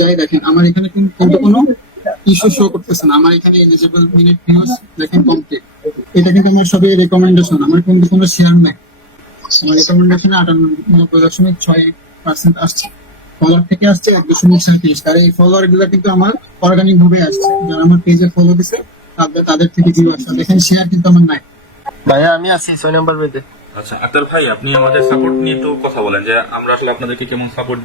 যাই দেখেন আমার এখানে কিন্তু কোনো ইস্যু শো করতেছে না। আমার এখানে এলিজিবল মিনিট ভিউজ দেখেন কমপ্লিট। এটা কিন্তু আমার সবই রেকমেন্ডেশন, আমার কিন্তু কোনো শেয়ার নাই। আমার রেকমেন্ডেশনে 98.6% আসছে, ফলোয়ার থেকে আসছে 1.37। আর এই ফলোয়ার গুলো কিন্তু আমার অর্গানিক ভাবে আসছে, যারা আমার পেজে ফলো দিছে তাদের থেকে ভিউ আসছে। দেখেন শেয়ার কিন্তু আমার নাই। ভাইয়া আমি আছি 6 নম্বর বেদে। আচ্ছা আক্তার ভাই, আপনি আমাদের সাপোর্ট নিয়ে একটু কথা বলেন যে আমরা আসলে আপনাদেরকে কেমন সাপোর্ট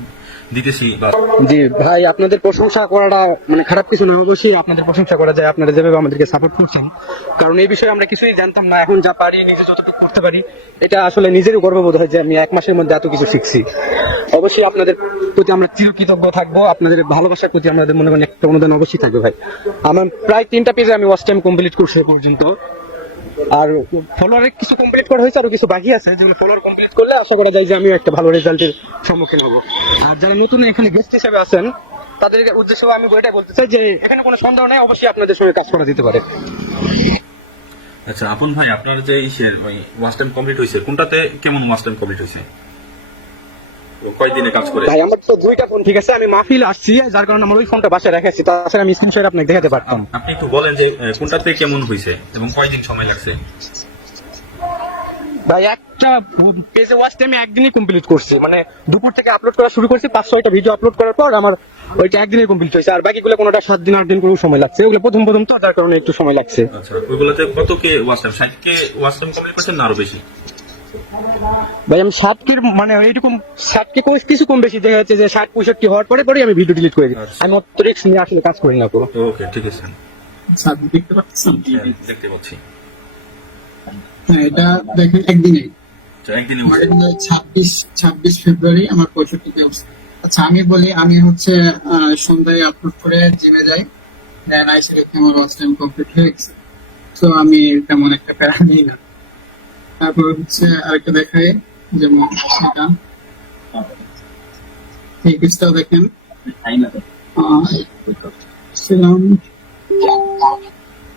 দিতেছি বা জি ভাই, আপনাদের প্রশংসা করাটা মানে খারাপ কিছু না, অবশ্যই আপনাদের প্রশংসা করা যায়, আপনারা যেভাবে আমাদেরকে সাপোর্ট করছেন। কারণ এই বিষয়ে আমরা কিছুই জানতাম না, এখন যা পারি নিজে যতটুকু করতে পারি এটা আসলে নিজেরও গর্ববোধ হয় যে আমি 1 মাসের মধ্যে এত কিছু শিখছি। অবশ্যই আপনাদের প্রতি আমরা চিরকৃতজ্ঞ থাকবো, আপনাদের ভালোবাসার প্রতি আমাদের মনে মনে একটা অনুদান অবশ্যই থাকবে ভাই। আমার প্রায় 3টা পেজে আমি ওয়াচ টাইম কমপ্লিট করছি এ পর্যন্ত, আর ফলোয়ারে কিছু কমপ্লিট করা হয়েছে, আরো কিছু বাকি আছে যেগুলো ফলোয়ার কমপ্লিট করলে আশা করা যায় যে আমিও একটা ভালো রেজাল্টের সম্মুখীন হবো। আর যারা নতুন এখানে গেস্ট হিসেবে আছেন তাদের উদ্দেশ্যে আমি এটাই বলতে চাই যে এখানে কোনো সন্দেহ নেই, অবশ্যই আপনাদের সঙ্গে কাজ করা যেতে পারে। আচ্ছা আপন ভাই, আপনার যে ওয়াচ টাইম কমপ্লিট হয়েছে কোনটাতে কেমন ওয়াচ টাইম কমপ্লিট হয়েছে, কয়দিনে কাজ করে? ভাই আমার তো 2টা ফোন, ঠিক আছে, আমি মাহফিল আসছি যার কারণে আমার ওই ফোনটা বাসায় রেখেছি, তাছাড়া আমি স্ক্রিনশট আপনাকে দেখাতে পারতাম। আপনি একটু বলেন যে কোনটাতে কেমন হয়েছে এবং কয়দিন সময় লাগছে? ভাই একটা পেজে ওয়াচ টাইম একদিনই কমপ্লিট করছি, মানে দুপুর থেকে আপলোড করা শুরু করছি, 5-6টা ভিডিও আপলোড করার পর আমার ওইটা একদিনে কমপ্লিট হয়েছে। আর বাকিগুলো কোনোটা 7 দিন 8 দিন করে সময় লাগছে, ওগুলো প্রথম তো যার কারণে একটু সময় লাগছে। আচ্ছা ওইগুলোতে কত কে ওয়াচ টাইম, 60 কে ওয়াচ টাইম কমপ্লিট করছেন না আরো বেশি? ভাই আমি 7 কে মানে এইরকম 7 কে কিছু কম বেশি দেখা যাচ্ছে যে 60-65 হওয়ার পরে আমি ভিডিও ডিলিট করে দিই। আচ্ছা। আমি অত রিস্ক নিয়ে আসলে কাজ করি না পুরো। ওকে ঠিক আছে, আচ্ছা, আপনি দেখতে পাচ্ছেন? হ্যাঁ, দেখতে পাচ্ছি। হ্যাঁ, এটা দেখেন একদিনে আচ্ছা একদিনে আমার হয়েছে। এখানে 26 ফেব্রুয়ারি আমার 65 ভিউজ। আচ্ছা আমি বলি, আমি হচ্ছে সন্ধ্যায় আপলোড করে জিমে যাই, দেন আইসে দেখি আমার ওয়াচ টাইম কমপ্লিট হয়ে গেছে। তো আমি তেমন একটা প্যারা নিই না। তারপর হচ্ছে আরেকটা দেখাই, যেমন এটা এই পেজটাও দেখেন, ছিলাম।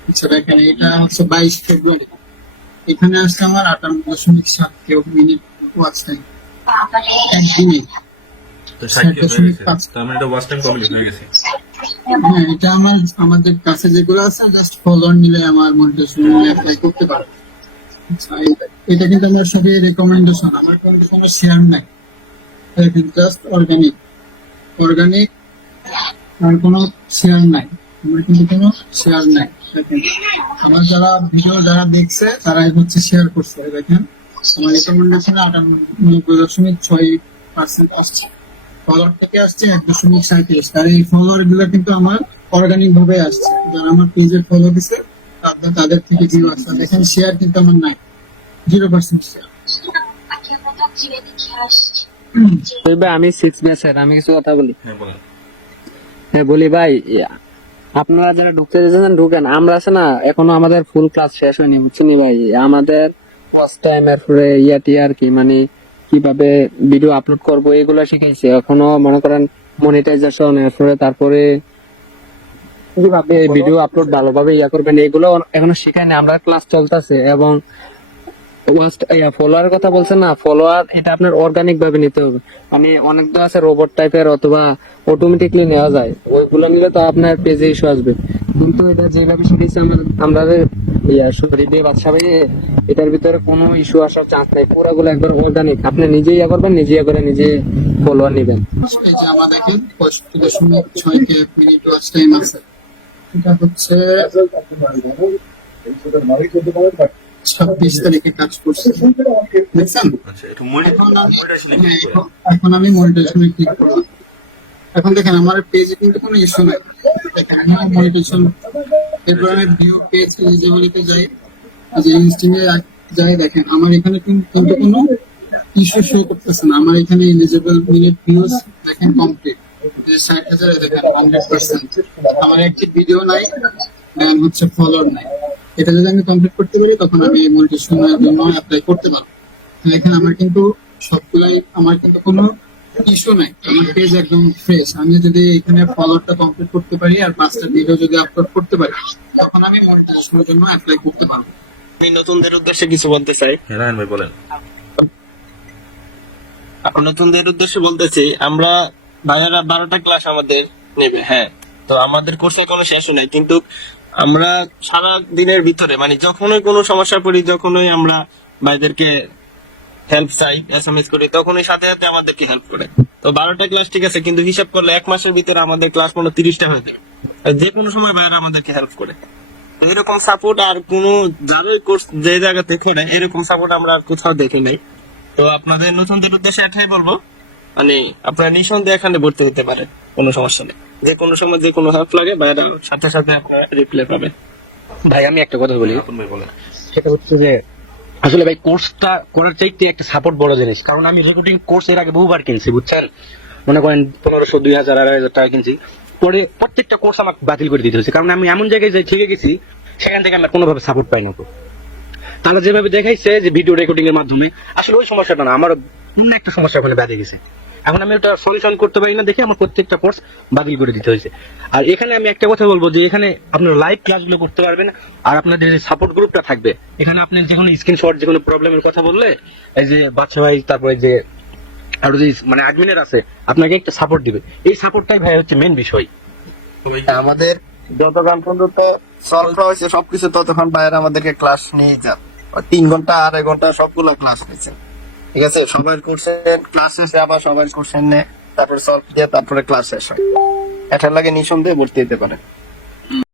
আচ্ছা দেখেন এটা হচ্ছে 22 ফেব্রুয়ারি, এখানে আসছে আমার 58.7 মিনিট ওয়াচ টাইম একদিনে। তো 60 কে হয়ে গেছে, তার মানে এটা ওয়াচ টাইম কমপ্লিট হয়ে গেছে। হ্যাঁ, এটা আমাদের কাছে যেগুলো আছে জাস্ট ফলোয়ার নিলে আমার মনিটাইজেশন অ্যাপ্লাই করতে পারে। আচ্ছা, এটা কিন্তু আমার সবই রেকমেন্ডেশন, আমার কিন্তু কোনো শেয়ার নাই। জাস্ট অর্গানিক আর কোনো শেয়ার নাই, আমার কিন্তু কোনো শেয়ার নাই। দেখেন আমার যারা দেখছে তারাই হচ্ছে শেয়ার করছে। দেখেন আমার রেকমেন্ডেশন 98.6% আসছে, ফলোয়ার থেকে আসছে 1.37। আর এই ফলোয়ার গুলো কিন্তু আমার অর্গানিক ভাবে আসছে, যারা আমার পেজে ফলো দিছে তাদের থেকে ভিউ আসছে। দেখেন শেয়ার কিন্তু আমার নাই, 0% শেয়ার। ভাই আমি 6 ব্যাচের, আমি কিছু কথা বলি। হ্যাঁ বলেন। হ্যাঁ বলি ভাই, আপনারা যারা ঢুকতে যাচ্ছেন ঢুকেন, আমরা আছে না এখনো আমাদের ফুল ক্লাস শেষ হয়নি, বুঝছেন ভাই। আমাদের ফার্স্ট টাইম এরপরে আর কি মানে কিভাবে ভিডিও আপলোড করব এগুলো শিখাইছে। এখনো মনে করেন মনিটাইজেশন, এরপরে তারপরে কিভাবে ভিডিও আপলোড ভালোভাবে করবেন এগুলো এখনো শিখাইনি, আমরা ক্লাস চলতেছে। এবং ফলোয়ার কথা বলছেন না, ফলোয়ার এটা আপনার অর্গানিক ভাবে নিতে হবে। মানে অনেকগুলো আছে রোবট টাইপের অথবা অটোমেটিকলি নেওয়া যায়, ওইগুলো নিলে তো আপনার পেজে ইস্যু আসবে। কিন্তু এটা যেভাবে শিখেছি আমরা শরীরে বাচ্চা ভাই, এটার ভিতরে কোনো ইস্যু আসার চান্স নাই, পুরাগুলো একবার অর্গানিক। আপনি নিজেই করবেন, নিজে করে নিজে ফলোয়ার নিবেন। এই যে আমার দেখেন 65.6 মিনিট ওয়াচ টাইম আছে, এটা হচ্ছে 26 তারিখে কাজ করছে, দেখছেন? আচ্ছা একটু এখন আমি মনিটাইজেশনে ক্লিক করব। এখন দেখেন আমার পেজে কিন্তু কোনো ইস্যু নাই। দেখেন আমি মনিটাইজেশন, এরপর আমি ভিউ পেজ এলিজিবিলিটি যাই, যে ইনস্টিংয়ে যাই, দেখেন আমার এখানে কিন্তু কোনো ইস্যু শো করতেছে না। আমার এখানে এলিজিবল মিনিট ভিউজ দেখেন কমপ্লিট, 60,000 দেখেন 100%। আমার একটি ভিডিও নাই, দেন হচ্ছে ফলোয়ার নাই। এটা যদি আমি কমপ্লিট করতে পারি তখন আমি মনিটাইজেশনের জন্য অ্যাপ্লাই করতে পারবো। এখানে আমার কিন্তু সবগুলাই, আমার কিন্তু কোনো ইস্যু নাই, আমার পেজ একদম ফ্রেশ। আমি যদি এখানে ফলোয়ারটা কমপ্লিট করতে পারি আর 5টা ভিডিও যদি আপলোড করতে পারি তখন আমি মনিটাইজেশনের জন্য অ্যাপ্লাই করতে পারবো। আমি নতুনদের উদ্দেশ্যে কিছু বলতে চাই। হ্যাঁ রায়হান ভাই বলেন। নতুনদের উদ্দেশ্যে বলতেছি, আমরা ভাইয়ারা 12টা ক্লাস আমাদের নেবে। হ্যাঁ, তো আমাদের কোর্স এখনো শেষ নাই, কিন্তু আমরা সারা দিনের ভিতরে মানে যখনই কোনো সমস্যা পড়ি, যখনই আমরা ভাইদেরকে হেল্প চাই, এসএমএস করি, তখনই সাথে সাথে আমাদেরকে হেল্প করে। তো 12টা ক্লাস ঠিক আছে, কিন্তু হিসাব করলে 1 মাসের ভিতরে আমাদের ক্লাস 30টা হয়ে যায়। আর যে কোনো সময় ভাইরা আমাদেরকে হেল্প করে। এরকম সাপোর্ট আর কোনো যাদের কোর্স যে জায়গাতে করে এরকম সাপোর্ট আমরা আর কোথাও দেখি নাই। তো আপনাদের নতুনদের উদ্দেশ্যে একটাই বলবো, মানে আপনারা নিঃসন্দেহে এখানে ভর্তি হতে পারেন, কোনো সমস্যা নেই। যে কোনো সময় যে কোনো হেল্প লাগে ভাইরা সাথে সাথে আপনারা রিপ্লাই পাবেন। ভাই আমি একটা কথা বলি, আপন ভাই বলেন। সেটা হচ্ছে যে আসলে ভাই কোর্সটা করার চাইতে একটা সাপোর্ট বড় জিনিস। কারণ আমি রেকর্ডিং কোর্স এর আগে বহুবার কিনছি, বুঝছেন, মনে করেন 1500, 2000, 2500 টাকা কিনছি। পরে প্রত্যেকটা কোর্স আমাকে বাতিল করে দিতে হয়েছে, কারণ আমি এমন জায়গায় যাই থেকে গেছি সেখান থেকে আমি কোনোভাবে সাপোর্ট পাই না। তো তারা যেভাবে দেখাইছে যে ভিডিও রেকর্ডিং এর মাধ্যমে, আসলে ওই সমস্যাটা না, আমার অন্য একটা সমস্যা বলে বেঁধে গেছে। এখন আমি ওটা সলিউশন করতে পারি না দেখে আমার প্রত্যেকটা কোর্স বাতিল করে দিতে হয়েছে। আর এখানে আমি একটা কথা বলবো যে এখানে আপনার লাইভ ক্লাসগুলো করতে পারবেন, আর আপনাদের যে সাপোর্ট গ্রুপটা থাকবে, এখানে আপনি যে কোনো স্ক্রিনশট, যে কোনো প্রবলেমের কথা বললে এই যে বাচ্চা ভাই, তারপরে যে আরো যে মানে অ্যাডমিনের আছে, আপনাকে একটা সাপোর্ট দিবে। এই সাপোর্টটাই ভাই হচ্ছে মেন বিষয়। আমাদের যতক্ষণ পর্যন্ত সলভ করা হয়েছে সবকিছু, ততক্ষণ বাইরে আমাদেরকে ক্লাস নিয়ে যান। 3 ঘন্টা 2.5 ঘন্টা সবগুলো ক্লাস নিয়েছে, ঠিক আছে। সবার কোর্সের ক্লাস শেষে আবার সবার কোর্সের নে, তারপরে সলভ দিয়ে তারপরে ক্লাস শেষ হয়। এটার লাগে নিঃসন্দেহে ভর্তি হতে পারে।